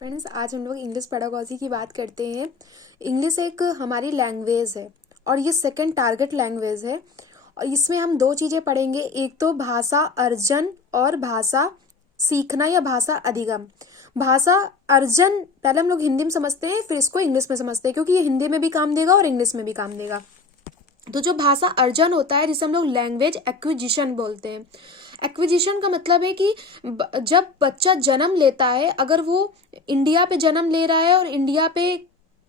Friends, आज हम लोग इंग्लिश पेडागोजी की बात करते हैं। इंग्लिश एक हमारी लैंग्वेज है और ये सेकंड टारगेट लैंग्वेज है। और इसमें हम दो चीज़ें पढ़ेंगे, एक तो भाषा अर्जन और भाषा सीखना या भाषा अधिगम। भाषा अर्जन पहले हम लोग हिंदी में समझते हैं, फिर इसको इंग्लिश में समझते हैं, क्योंकि ये हिंदी में भी काम देगा और इंग्लिश में भी काम देगा। तो जो भाषा अर्जन होता है, जिसे हम लोग लैंग्वेज एक्विजिशन बोलते हैं। एक्विजिशन का मतलब है कि जब बच्चा जन्म लेता है, अगर वो इंडिया पे जन्म ले रहा है और इंडिया पे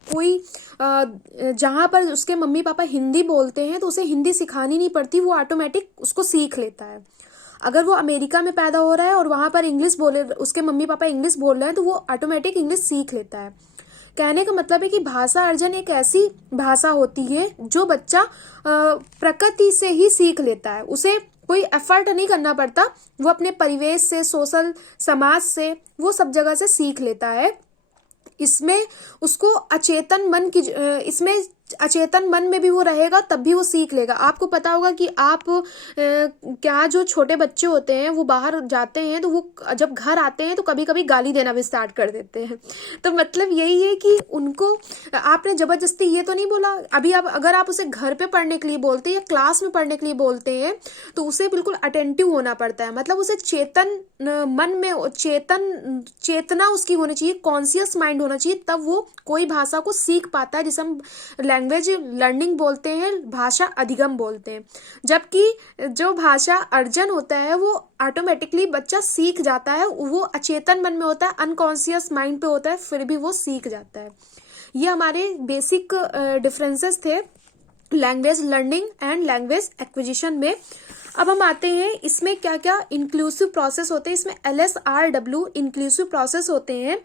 कोई जहाँ पर उसके मम्मी पापा हिंदी बोलते हैं, तो उसे हिंदी सिखानी नहीं पड़ती, वो ऑटोमेटिक उसको सीख लेता है। अगर वो अमेरिका में पैदा हो रहा है और वहाँ पर इंग्लिश बोले, उसके मम्मी पापा इंग्लिश बोल रहे हैं, तो वो ऑटोमेटिक इंग्लिश सीख लेता है। कहने का मतलब है कि भाषा अर्जन एक ऐसी भाषा होती है जो बच्चा प्रकृति से ही सीख लेता है, उसे कोई एफर्ट नहीं करना पड़ता, वो अपने परिवेश से, सोशल समाज से, वो सब जगह से सीख लेता है। इसमें उसको अचेतन मन की इसमें अचेतन मन में भी वो रहेगा, तब भी वो सीख लेगा। आपको पता होगा कि आप क्या जो छोटे बच्चे होते हैं वो बाहर जाते हैं तो वो जब घर आते हैं तो कभी कभी गाली देना भी स्टार्ट कर देते हैं। तो मतलब यही है कि उनको आपने जबरदस्ती ये तो नहीं बोला। अभी आप अगर आप उसे घर पे पढ़ने के लिए बोलते हैं या क्लास में पढ़ने के लिए बोलते हैं, तो उसे बिल्कुल अटेंटिव होना पड़ता है। मतलब उसे चेतन मन में चेतना उसकी होनी चाहिए, कॉन्शियस माइंड होना चाहिए, तब वो कोई भाषा को सीख पाता है, जिसे हम लैंग्वेज लर्निंग बोलते हैं, भाषा अधिगम बोलते हैं। जबकि जो भाषा अर्जन होता है वो ऑटोमेटिकली बच्चा सीख जाता है, वो अचेतन मन में होता है, अनकॉन्शियस माइंड पे होता है, फिर भी वो सीख जाता है। ये हमारे बेसिक डिफरेंसेस थे language learning and language acquisition में। अब हम आते हैं इसमें क्या क्या इंक्लूसिव प्रोसेस होते हैं। इसमें LSRW इंक्लूसिव प्रोसेस होते हैं।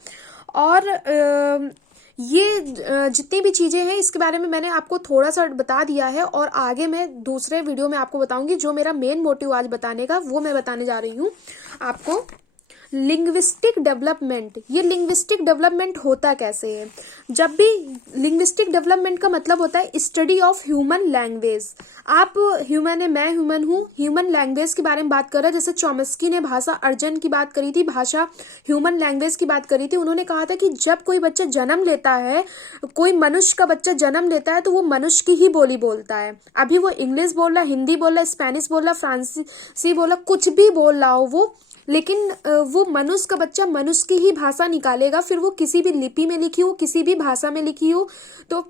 और ये जितनी भी चीज़ें हैं इसके बारे में मैंने आपको थोड़ा सा बता दिया है, और आगे मैं दूसरे वीडियो में आपको बताऊंगी। जो मेरा मेन मोटिव आज बताने का, वो मैं बताने जा रही हूँ आपको। लिंग्विस्टिक डेवलपमेंट, ये लिंग्विस्टिक डेवलपमेंट होता कैसे है? जब भी लिंग्विस्टिक डेवलपमेंट का मतलब होता है स्टडी ऑफ ह्यूमन लैंग्वेज। आप ह्यूमन है, मैं ह्यूमन हूँ, ह्यूमन लैंग्वेज के बारे में बात कर रहे हैं। जैसे चॉम्स्की ने भाषा अर्जन की बात करी थी, भाषा ह्यूमन लैंग्वेज की बात करी थी। उन्होंने कहा था कि जब कोई बच्चा जन्म लेता है, कोई मनुष्य का बच्चा जन्म लेता है, तो वो मनुष्य की ही बोली बोलता है। अभी वो इंग्लिश बोल रहा, हिंदी बोल रहा, स्पेनिश बोल रहा, फ्रांसीसी बोल रहा, कुछ भी बोल रहा हो वो, लेकिन वो मनुष्य का बच्चा मनुष्य की ही भाषा निकालेगा। फिर वो किसी भी लिपि में लिखी हो, किसी भी भाषा में लिखी हो, तो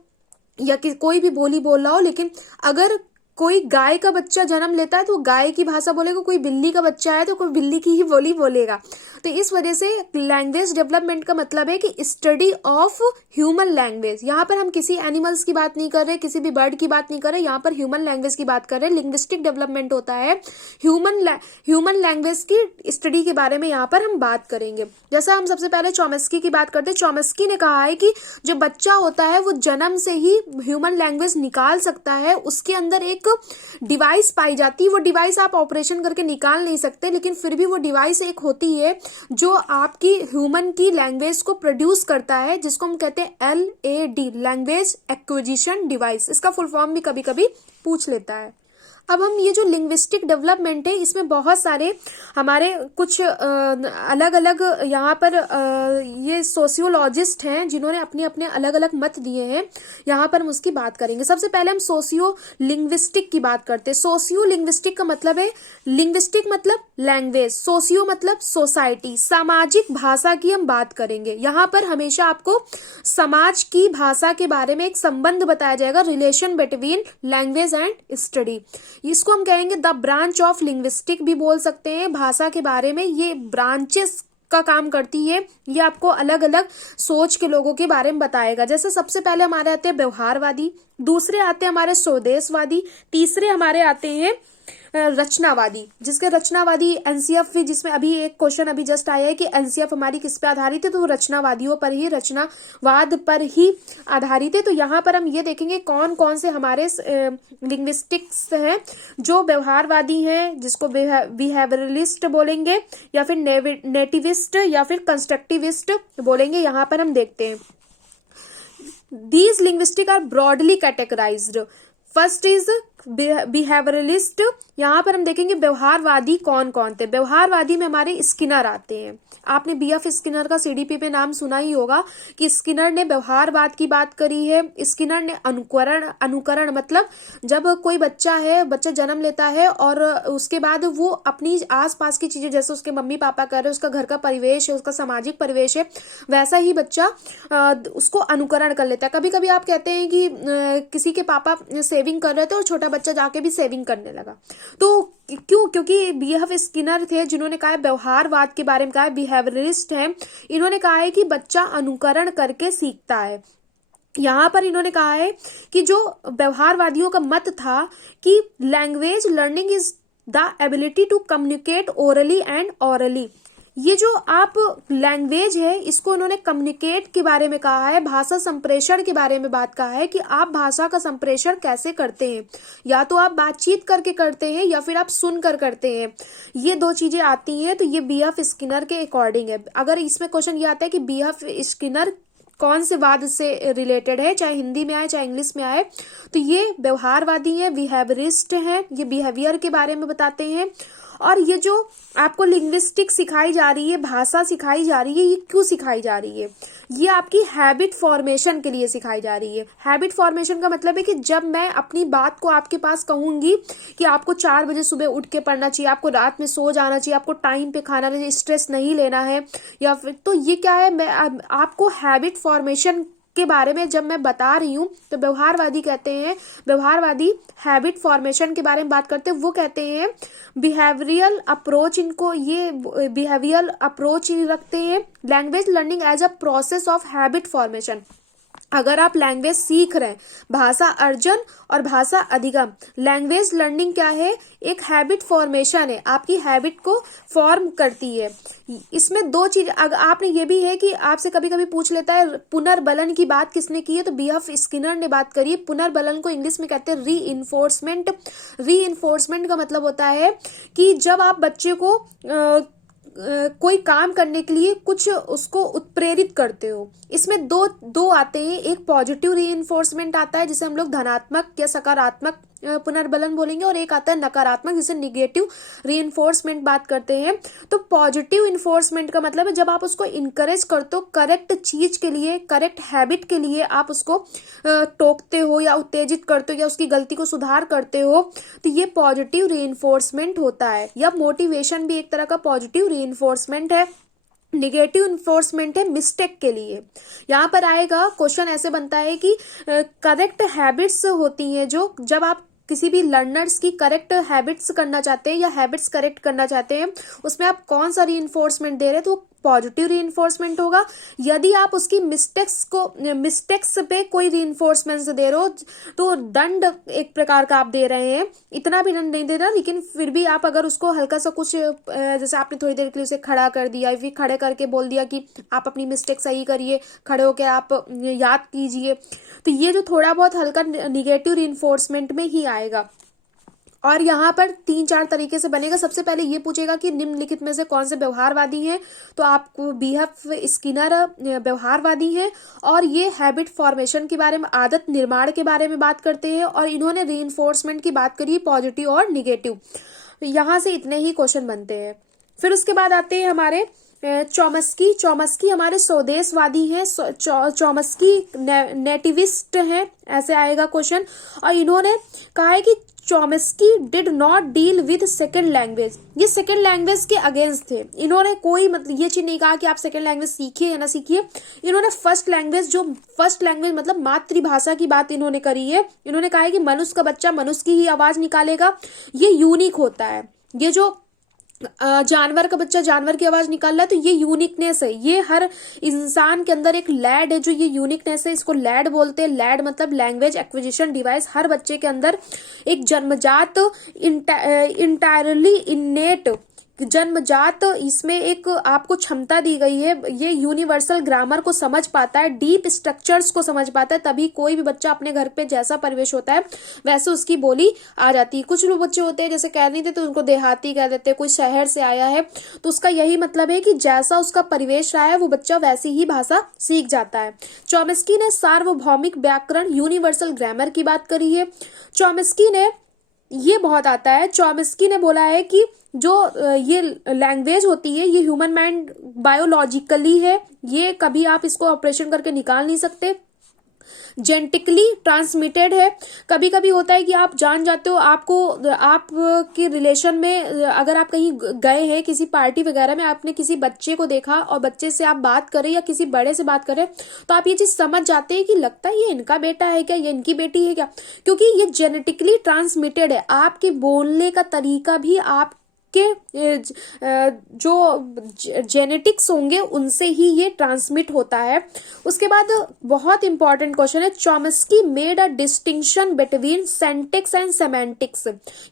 या कोई भी बोली बोल रहा हो। लेकिन अगर कोई गाय का बच्चा जन्म लेता है तो वो गाय की भाषा बोलेगा, कोई बिल्ली का बच्चा है तो कोई बिल्ली की ही बोली बोलेगा। तो इस वजह से लैंग्वेज डेवलपमेंट का मतलब है कि स्टडी ऑफ ह्यूमन लैंग्वेज। यहाँ पर हम किसी एनिमल्स की बात नहीं कर रहे, किसी भी बर्ड की बात नहीं कर रहे, यहाँ पर ह्यूमन लैंग्वेज की बात कर रहे हैं। लिंग्विस्टिक डेवलपमेंट होता है ह्यूमन लैंग्वेज की स्टडी के बारे में यहाँ पर हम बात करेंगे। जैसा हम सबसे पहले चॉम्स्की की बात करते हैं। चॉम्स्की ने कहा है कि जो बच्चा होता है वो जन्म से ही ह्यूमन लैंग्वेज निकाल सकता है। उसके अंदर एक डिवाइस पाई जाती है, वो डिवाइस आप ऑपरेशन करके निकाल नहीं सकते, लेकिन फिर भी वो डिवाइस एक होती है जो आपकी ह्यूमन की लैंग्वेज को प्रोड्यूस करता है, जिसको हम कहते हैं LAD, लैंग्वेज एक्विजिशन डिवाइस। इसका फुल फॉर्म भी कभी कभी पूछ लेता है। अब हम ये जो लिंग्विस्टिक डेवलपमेंट है, इसमें बहुत सारे हमारे कुछ अलग अलग यहाँ पर ये सोशियोलॉजिस्ट हैं जिन्होंने अपने अपने अलग अलग मत दिए हैं। यहाँ पर हम उसकी बात करेंगे। सबसे पहले हम सोशियो लिंग्विस्टिक की बात करते हैं। सोशियो लिंग्विस्टिक का मतलब है, लिंग्विस्टिक मतलब लैंग्वेज, सोशियो मतलब सोसाइटी, सामाजिक भाषा की हम बात करेंगे। यहाँ पर हमेशा आपको समाज की भाषा के बारे में एक संबंध बताया जाएगा, relation between language and study. इसको हम कहेंगे द ब्रांच ऑफ लिंग्विस्टिक भी बोल सकते हैं। भाषा के बारे में ये ब्रांचेस का काम करती है, ये आपको अलग अलग सोच के लोगों के बारे में बताएगा। जैसे सबसे पहले हमारे आते हैं व्यवहारवादी, दूसरे आते हैं हमारे स्वदेशवादी, तीसरे हमारे आते हैं रचनावादी। जिसके रचनावादी NCF, जिसमें अभी एक क्वेश्चन अभी जस्ट आया है कि NCF हमारी किस पे आधारित है, तो वो रचनावादियों पर ही, रचनावाद पर ही आधारित है। तो यहाँ पर हम ये देखेंगे कौन कौन से हमारे लिंग्विस्टिक्स हैं जो व्यवहारवादी हैं, जिसको बिहेवियरलिस्ट बोलेंगे, या फिर नेटिविस्ट, या फिर कंस्ट्रक्टिविस्ट बोलेंगे। यहाँ पर हम देखते हैं These linguistics are broadly categorized. First is behaviouralist, यहाँ पर हम देखेंगे व्यवहारवादी कौन कौन थे। व्यवहारवादी में हमारे स्किनर आते हैं। आपने बीएफ स्किनर का सीडीपी पे नाम सुना ही होगा कि स्किनर ने व्यवहारवाद की बात करी है। स्किनर ने अनुकरण मतलब जब कोई बच्चा जन्म लेता है और उसके बाद वो अपनी आसपास की चीजें, जैसे उसके मम्मी पापा कर रहे हैं, उसका घर का परिवेश है, उसका सामाजिक परिवेश है, वैसा ही बच्चा उसको अनुकरण कर लेता है। कभी कभी आप कहते हैं कि किसी के पापा सेविंग कर रहे थे और छोटा बच्चा जाके भी सेविंग करने लगा। तो क्यों? क्योंकि बीएफ स्किनर थे जिन्होंने कहा है, व्यवहारवाद के बारे में कहा है, बिहेवियरिस्ट हैं। इन्होंने कहा है कि बच्चा अनुकरण करके सीखता है। यहाँ पर इन्होंने कहा है कि जो व्यवहारवादियों का मत था कि language learning is the ability to communicate orally and aurally. ये जो आप लैंग्वेज है, इसको इन्होंने कम्युनिकेट के बारे में कहा है, भाषा संप्रेषण के बारे में बात कहा है कि आप भाषा का संप्रेषण कैसे करते हैं। या तो आप बातचीत करके करते हैं या फिर आप सुनकर करते हैं। ये दो चीजें आती हैं। तो ये बीएफ स्किनर के अकॉर्डिंग है। अगर इसमें क्वेश्चन ये आता है कि बीएफ स्किनर कौन से वाद से रिलेटेड है, चाहे हिंदी में आए चाहे इंग्लिश में आए, तो ये व्यवहारवादी है, बिहेवियरिस्ट है। ये बिहेवियर के बारे में बताते हैं। और ये जो आपको लिंग्विस्टिक सिखाई जा रही है, भाषा सिखाई जा रही है, ये क्यों सिखाई जा रही है? ये आपकी हैबिट फॉर्मेशन के लिए सिखाई जा रही है। हैबिट फॉर्मेशन का मतलब है कि जब मैं अपनी बात को आपके पास कहूंगी कि आपको 4 बजे सुबह उठ के पढ़ना चाहिए, आपको रात में सो जाना चाहिए, आपको टाइम पे खाना चाहिए, स्ट्रेस नहीं लेना है, या फिर तो ये क्या है, मैं आपको हैबिट फॉर्मेशन के बारे में जब मैं बता रही हूँ, तो व्यवहारवादी कहते हैं, व्यवहारवादी हैबिट फॉर्मेशन के बारे में बात करते हैं। वो कहते हैं बिहेवियरल अप्रोच, इनको ये बिहेवियरल अप्रोच रखते हैं। Language learning as a process of habit formation. अगर आप लैंग्वेज सीख रहे हैं, भाषा अर्जन और भाषा अधिगम, लैंग्वेज लर्निंग क्या है? एक हैबिट फॉर्मेशन है, आपकी हैबिट को फॉर्म करती है। इसमें दो चीज, अगर आपने ये भी है कि आपसे कभी कभी पूछ लेता है पुनर्बलन की बात किसने की है, तो बीएफ स्किनर ने बात करी है। पुनर्बलन को इंग्लिश में कहते हैं रीइंफोर्समेंट। रीइंफोर्समेंट का मतलब होता है कि जब आप बच्चे को कोई काम करने के लिए कुछ उसको उत्प्रेरित करते हो। इसमें दो आते हैं। एक पॉजिटिव रीइंफोर्समेंट आता है जिसे हम लोग धनात्मक या सकारात्मक पुनर्बलन बोलेंगे, और एक आता है नकारात्मक जिसे निगेटिव रीइंफोर्समेंट बात करते हैं। तो पॉजिटिव इन्फोर्समेंट का मतलब है जब आप उसको इनकरेज करते हो, करेक्ट चीज के लिए, करेक्ट हैबिट के लिए आप उसको टोकते हो या उत्तेजित करते हो या उसकी गलती को सुधार करते हो, तो ये पॉजिटिव रीइंफोर्समेंट होता है। या मोटिवेशन भी एक तरह का पॉजिटिव रीइंफोर्समेंट है। निगेटिव इन्फोर्समेंट है मिस्टेक के लिए। यहाँ पर आएगा क्वेश्चन ऐसे बनता है कि करेक्ट हैबिट्स होती हैं, जो जब आप किसी भी लर्नर्स की करेक्ट हैबिट्स करना चाहते हैं या हैबिट्स करेक्ट करना चाहते हैं, उसमें आप कौन सा रीइंफोर्समेंट दे रहे हैं, तो पॉजिटिव रीइंफोर्समेंट होगा। यदि आप उसकी मिस्टेक्स पे कोई रीइंफोर्समेंट दे रहे हो, तो दंड एक प्रकार का आप दे रहे हैं। इतना भी दंड नहीं दे रहा, लेकिन फिर भी आप अगर उसको हल्का सा कुछ, जैसे आपने थोड़ी देर के लिए उसे खड़ा कर दिया, फिर खड़े करके बोल दिया कि आप अपनी मिस्टेक सही करिए, खड़े होकर आप याद कीजिए, तो ये जो थोड़ा बहुत हल्का निगेटिव रीइंफोर्समेंट में ही आएगा। और यहाँ पर 3-4 तरीके से बनेगा। सबसे पहले ये पूछेगा कि निम्नलिखित में से कौन से व्यवहारवादी हैं, तो आपको बीएफ स्किनर व्यवहारवादी हैं, और ये हैबिट फॉर्मेशन के बारे में, आदत निर्माण के बारे में बात करते हैं, और इन्होंने रीइंफोर्समेंट की बात करी पॉजिटिव और निगेटिव। यहाँ से इतने ही क्वेश्चन बनते हैं। फिर उसके बाद आते हैं हमारे चॉम्स्की हमारे स्वदेशवादी हैं। चॉम्स्की नेटिविस्ट हैं, ऐसे आएगा क्वेश्चन। और इन्होंने कहा है कि Chomsky did not deal with second language. ये सेकेंड लैंग्वेज के अगेंस्ट थे। इन्होंने कोई मतलब ये चीज नहीं कहा कि आप सेकेंड लैंग्वेज सीखिए या ना सीखिए। इन्होंने फर्स्ट लैंग्वेज मतलब मातृभाषा की बात इन्होंने करी है। इन्होंने कहा है कि मनुष्य का बच्चा मनुष्य की ही आवाज निकालेगा, ये यूनिक होता है। ये जो जानवर का बच्चा जानवर की आवाज निकाल रहा है, तो ये यूनिकनेस है। ये हर इंसान के अंदर एक लैड है, जो ये यूनिकनेस है, इसको लैड बोलते हैं। लैड मतलब लैंग्वेज एक्विजिशन डिवाइस। हर बच्चे के अंदर एक जन्मजात इंटायरली इनेट जन्मजात इसमें एक आपको क्षमता दी गई है। ये यूनिवर्सल ग्रामर को समझ पाता है, डीप स्ट्रक्चर्स को समझ पाता है, तभी कोई भी बच्चा अपने घर पे जैसा परिवेश होता है वैसे उसकी बोली आ जाती है। कुछ लोग बच्चे होते हैं जैसे कह नहीं थे तो उनको देहाती कह देते हैं, कोई शहर से आया है तो उसका यही मतलब है कि जैसा उसका परिवेश रहा है वो बच्चा वैसी ही भाषा सीख जाता है। चॉम्स्की ने सार्वभौमिक व्याकरण यूनिवर्सल ग्रामर की बात करी है। चॉम्स्की ने ये बहुत आता है। चॉम्स्की ने बोला है कि जो ये लैंग्वेज होती है ये ह्यूमन माइंड बायोलॉजिकली है, ये कभी आप इसको ऑपरेशन करके निकाल नहीं सकते। जेनेटिकली ट्रांसमिटेड है। कभी कभी होता है कि आप जान जाते हो, आपको आपके रिलेशन में अगर आप कहीं गए हैं किसी पार्टी वगैरह में, आपने किसी बच्चे को देखा और बच्चे से आप बात करें या किसी बड़े से बात करें, तो आप ये चीज समझ जाते हैं कि लगता है ये इनका बेटा है क्या, ये इनकी बेटी है क्या, क्योंकि ये जेनेटिकली ट्रांसमिटेड है। आपके बोलने का तरीका भी आप के जो जेनेटिक्स होंगे उनसे ही ये ट्रांसमिट होता है। उसके बाद बहुत इंपॉर्टेंट क्वेश्चन है, Chomsky made a distinction between syntax and semantics.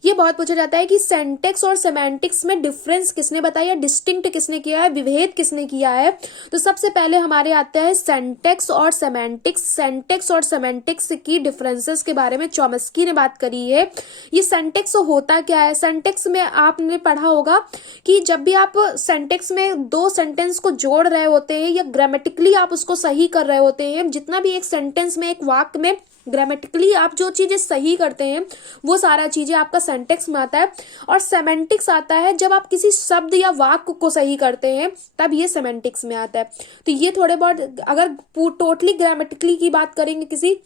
ये बहुत पूछा जाता है कि सेंटेक्स और सेमेंटिक्स में डिफरेंस किसने बताया, डिस्टिंक्ट किसने किया है, विभेद किसने किया है। तो सबसे पहले हमारे आता है सेंटेक्स और सेमेंटिक्स। सेंटेक्स और सेमेंटिक्स की डिफरेंसेस के बारे में चॉम्स्की ने बात करी है। ये सेंटेक्स होता क्या है, सेंटेक्स में आपने पढ़ा होगा कि जब भी आप सेंटेक्स में दो सेंटेंस को जोड़ रहे होते हैं या ग्रामेटिकली आप उसको सही कर रहे होते हैं, जितना भी एक सेंटेंस में एक वाक्य में ग्रामेटिकली आप जो चीजें सही करते हैं वो सारा चीजें आपका सेंटेक्स में आता है। और सेमेंटिक्स आता है जब आप किसी शब्द या वाक्य को सही करते हैं, तब ये सेमेंटिक्स में आता है। तो ये थोड़े बहुत, अगर टोटली ग्रामेटिकली की बात करेंगे किसी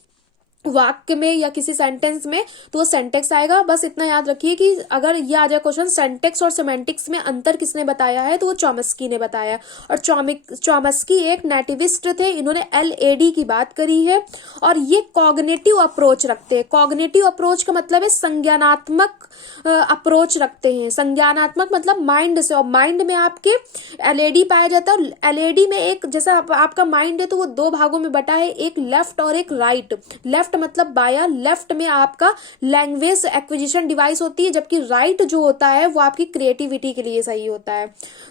वाक्य में या किसी सेंटेंस में, तो वो सेंटेक्स आएगा। बस इतना याद रखिए कि अगर ये आ जाए क्वेश्चन सेंटेक्स और सेमेंटिक्स में अंतर किसने बताया है, तो वो चॉम्स्की ने बताया। और चॉम्स्की एक नेटिविस्ट थे, इन्होंने LAD की बात करी है। और ये कॉग्निटिव अप्रोच रखते हैं। कॉग्निटिव अप्रोच का मतलब है संज्ञानात्मक अप्रोच रखते हैं। संज्ञानात्मक मतलब माइंड से, और माइंड में आपके LAD पाया जाता है। और LAD में एक, जैसा आपका माइंड है तो वो दो भागों में बटा है, एक लेफ्ट और एक राइट। लेफ्ट मतलब बाया, लेफ्ट में आपका लैंग्वेज एक्विजिशन डिवाइस होती है, जबकि राइट जो होता है वो आपकी क्रिएटिविटी के लिए सही होता है।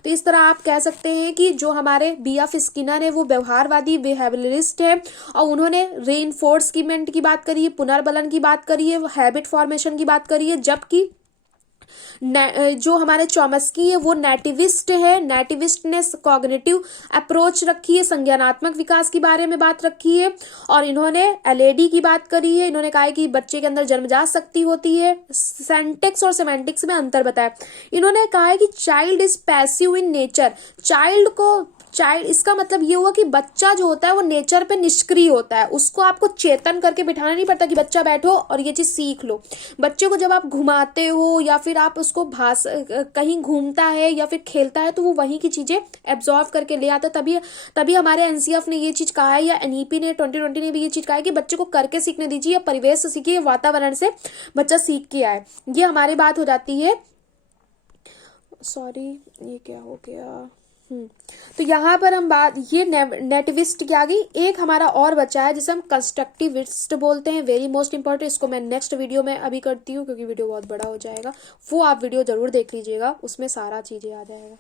तो इस तरह आप कह सकते हैं कि जो हमारे B.F. स्किनर है वो व्यवहारवादी बिहेवियरिस्ट है, और उन्होंने रेनफोर्समेंट की बात करी है, पुनर्बलन की बात करी है, हैबिट फॉर्मेशन की बात करी है। जबकि जो हमारे चॉम्स्की है वो नेटिविस्ट है। नेटिविस्ट ने कॉग्निटिव अप्रोच रखी है, संज्ञानात्मक विकास के बारे में बात रखी है। और इन्होंने LAD की बात करी है। इन्होंने कहा है कि बच्चे के अंदर जन्मजात शक्ति होती है। सेंटेक्स और सेमेंटिक्स में अंतर बताया। इन्होंने कहा है कि child is passive in nature. Child इसका मतलब ये हुआ कि बच्चा जो होता है वो नेचर पे निष्क्रिय होता है। उसको आपको चेतन करके बिठाना नहीं पड़ता कि बच्चा बैठो और ये चीज सीख लो। बच्चे को जब आप घुमाते हो या फिर आप उसको कहीं घूमता है या फिर खेलता है, तो वो वहीं की चीजें एब्जॉर्व करके ले आता है। तभी हमारे NCF ने ये चीज कहा है, या NEP ने 2020 ने भी ये चीज कहा है कि बच्चे को करके सीखने दीजिए, या परिवेश से सीखिए, वातावरण से बच्चा सीख के आए। ये हमारी बात हो जाती है। सॉरी, ये क्या हो गया। तो यहाँ पर हम बात, ये नेटिविस्ट की आ गई। एक हमारा और बचा है जिसे हम कंस्ट्रक्टिविस्ट बोलते हैं, वेरी मोस्ट इंपॉर्टेंट। इसको मैं नेक्स्ट वीडियो में अभी करती हूँ क्योंकि वीडियो बहुत बड़ा हो जाएगा। वो आप वीडियो जरूर देख लीजिएगा, उसमें सारा चीजें आ जाएगा।